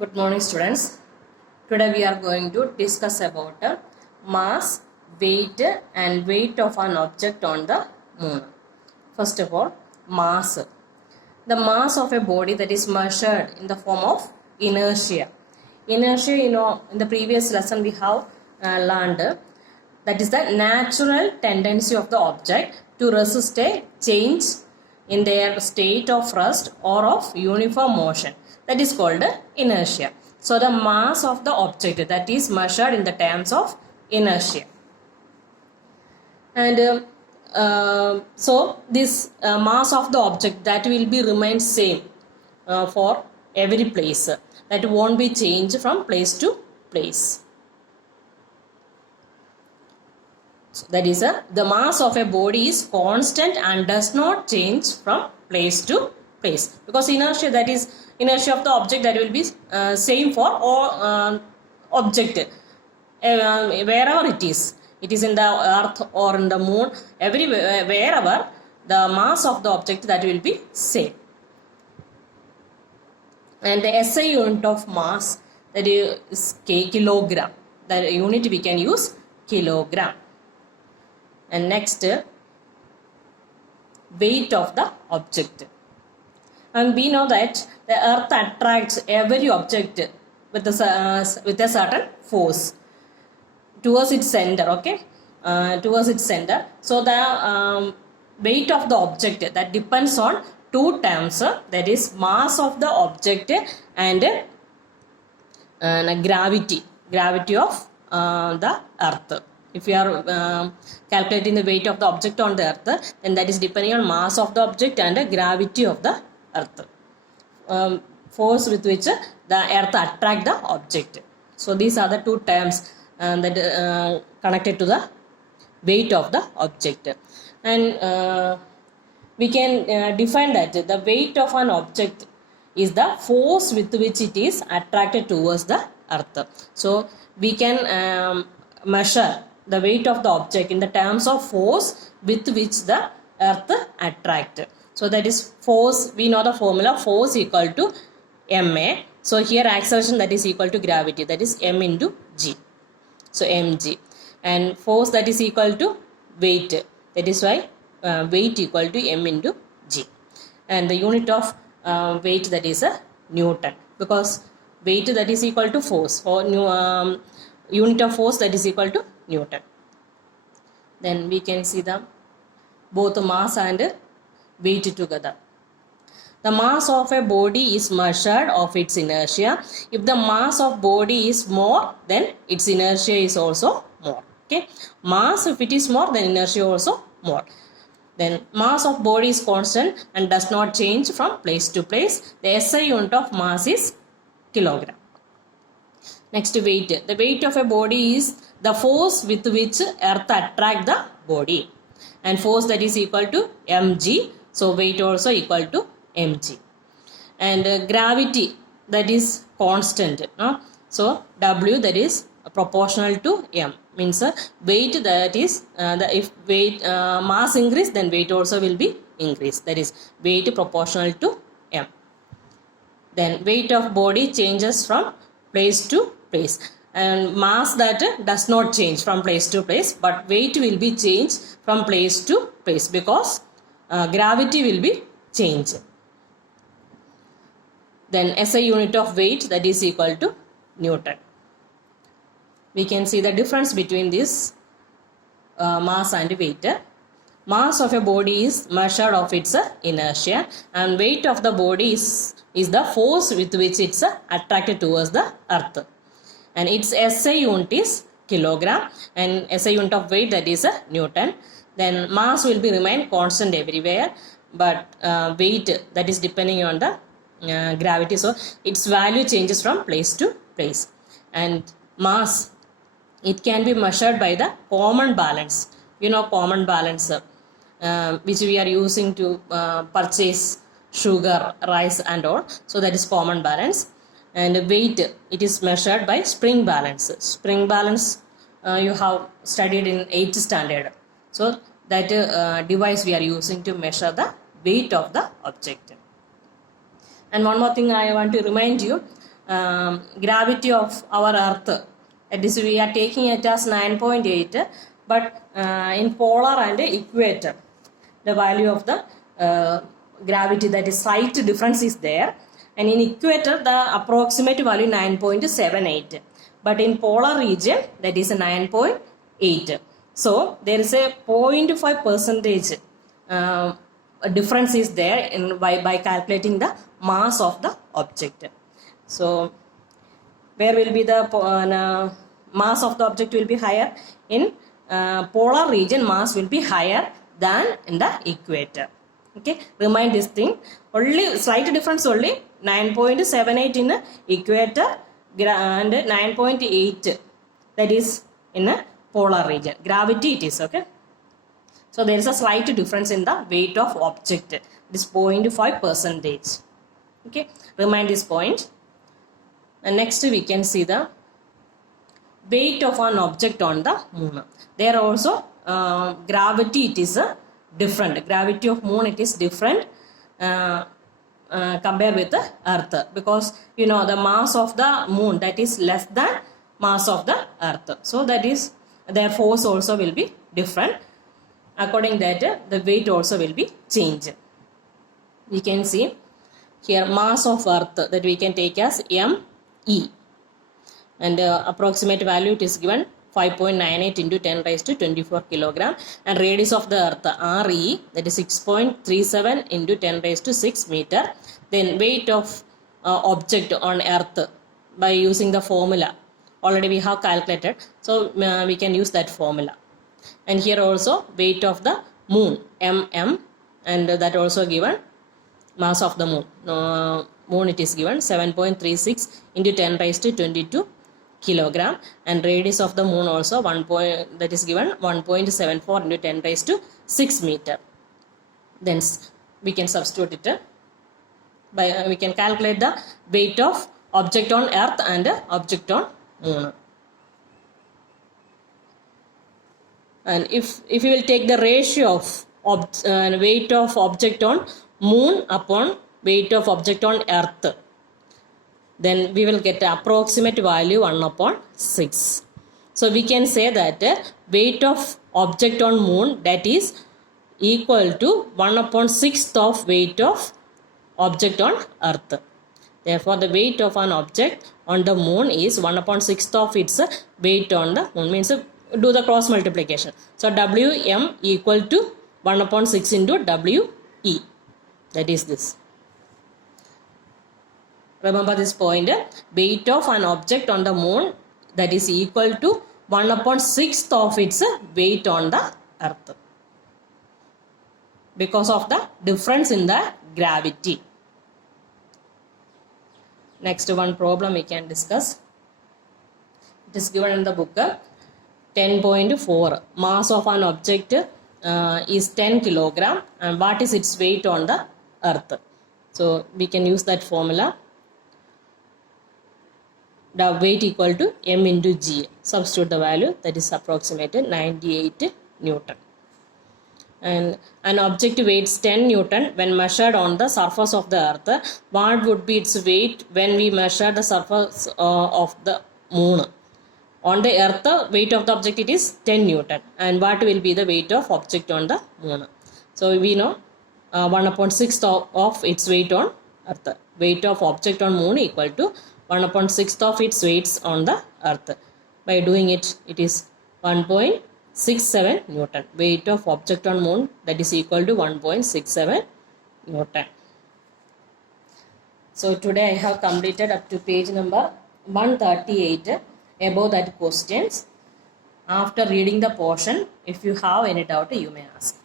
Good morning, students. Today we are going to discuss about mass, weight and weight of an object on the moon. First of all, mass. The mass of a body that is measured in the form of inertia. Inertia, in the previous lesson we have learned that is the natural tendency of the object to resist a change in their state of rest or of uniform motion. That is called inertia. So the mass of the object that is measured in the terms of inertia. And so this mass of the object that will be remain same for every place. That won't be changed from place to place. So that is the mass of a body is constant and does not change from place to place, because inertia, that is inertia of the object, that will be same for all object wherever it is in the earth or in the moon, everywhere, wherever the mass of the object that will be same. And the SI unit of mass, that is kilogram. The unit we can use kilogram. And next, weight of the object. And we know that the earth attracts every object with a certain force towards its center, okay? Towards its center. So the weight of the object, that depends on two terms, that is mass of the object and gravity of the earth. If you are calculating the weight of the object on the earth, then that is depending on mass of the object and gravity of the earth. Force with which the earth attract the object. So these are the two terms that connected to the weight of the object. And we can define that the weight of an object is the force with which it is attracted towards the earth. So we can measure the weight of the object in the terms of force with which the earth attract. So that is force, we know the formula, force equal to ma. So here acceleration, that is equal to gravity, that is m into g. So mg. And force, that is equal to weight, that is why weight equal to m into g. And the unit of weight, that is a Newton, because weight, that is equal to force, or unit of force, that is equal to Newton. Then we can see the both mass and weight together. The mass of a body is measured of its inertia. If the mass of body is more, then its inertia is also more. Okay, mass, if it is more, then inertia also more. Then mass of body is constant and does not change from place to place. The SI unit of mass is kilogram. Next, weight. The weight of a body is the force with which earth attract the body, and force, that is equal to mg. So weight also equal to mg. And gravity, that is constant. So w, that is proportional to m, means weight, that is if weight mass increase, then weight also will be increase, that is weight proportional to m. Then weight of body changes from place to place, and mass that does not change from place to place, but weight will be changed from place to place, because gravity will be changed. Then SI unit of weight, that is equal to Newton. We can see the difference between this mass and weight. Mass of a body is measured of its inertia, and weight of the body is the force with which it's attracted towards the earth. And its SI unit is kilogram, and SI unit of weight, that is Newton. Then mass will be remain constant everywhere, but weight, that is depending on the gravity, so its value changes from place to place. And mass, it can be measured by the common balance. Common balance, which we are using to purchase sugar, rice and all. So that is common balance. And weight, it is measured by spring balance. Spring balance you have studied in 8th standard. So that device we are using to measure the weight of the object. And one more thing I want to remind you, gravity of our earth, that is we are taking it as 9.8, but in polar and equator the value of the gravity, that is slight difference is there, and in equator the approximate value 9.78, but in polar region that is 9.8. So there is a 0.5 percentage difference is there by calculating the mass of the object. So where will be the mass of the object will be higher? In polar region mass will be higher than in the equator. Okay, remind this thing. Only slight difference, only 9.78 in equator and 9.8 that is in a polar region. Gravity it is, okay. So there is a slight difference in the weight of object. It is 0.5 percentage. Okay, remind this point. And next we can see the weight of an object on the moon. There also gravity it is different. Gravity of moon it is different compared with the earth, because you know the mass of the moon that is less than mass of the earth. So that is their force also will be different. According that the weight also will be changed. We can see here mass of earth that we can take as ME, and approximate value it is given 5.98 into 10 raised to 24 kilogram, and radius of the earth RE that is 6.37 into 10 raised to 6 meter. Then weight of object on earth by using the formula already we have calculated, so we can use that formula. And here also weight of the moon MM, and that also given mass of the moon. Moon it is given 7.36 into 10 raised to 22 kilogram, and radius of the moon also that is given 1.74 into 10 raised to 6 meter. Then we can substitute it by we can calculate the weight of object on earth and object on moon. And if you will take the ratio of weight of object on moon upon weight of object on earth, then we will get approximate value 1 upon 6. So we can say that weight of object on moon that is equal to 1 upon 6th of weight of object on earth. Therefore the weight of an object on the moon is 1 upon 6th of its weight on the moon, means do the cross multiplication. So Wm equal to 1 upon 6 into We, that is this. Remember this point, weight of an object on the moon that is equal to 1 upon 6th of its weight on the earth, because of the difference in the gravity. Next one problem we can discuss. It is given in the book 10.4. Mass of an object is 10 kilogram, and what is its weight on the earth? So we can use that formula. The weight equal to m into g. Substitute the value, that is approximated 98 Newton. And an object weighs 10 Newton when measured on the surface of the earth. What would be its weight when we measure the surface of the moon? On the earth, weight of the object it is 10 Newton. And what will be the weight of object on the moon? So we know 1 upon 6th of its weight on earth. Weight of object on moon equal to 1 upon 6th of its weights on the earth. By doing it, it is 1.67 Newton. Weight of object on moon that is equal to 1.67 Newton. So today I have completed up to page number 138 above that questions. After reading the portion, if you have any doubt, you may ask.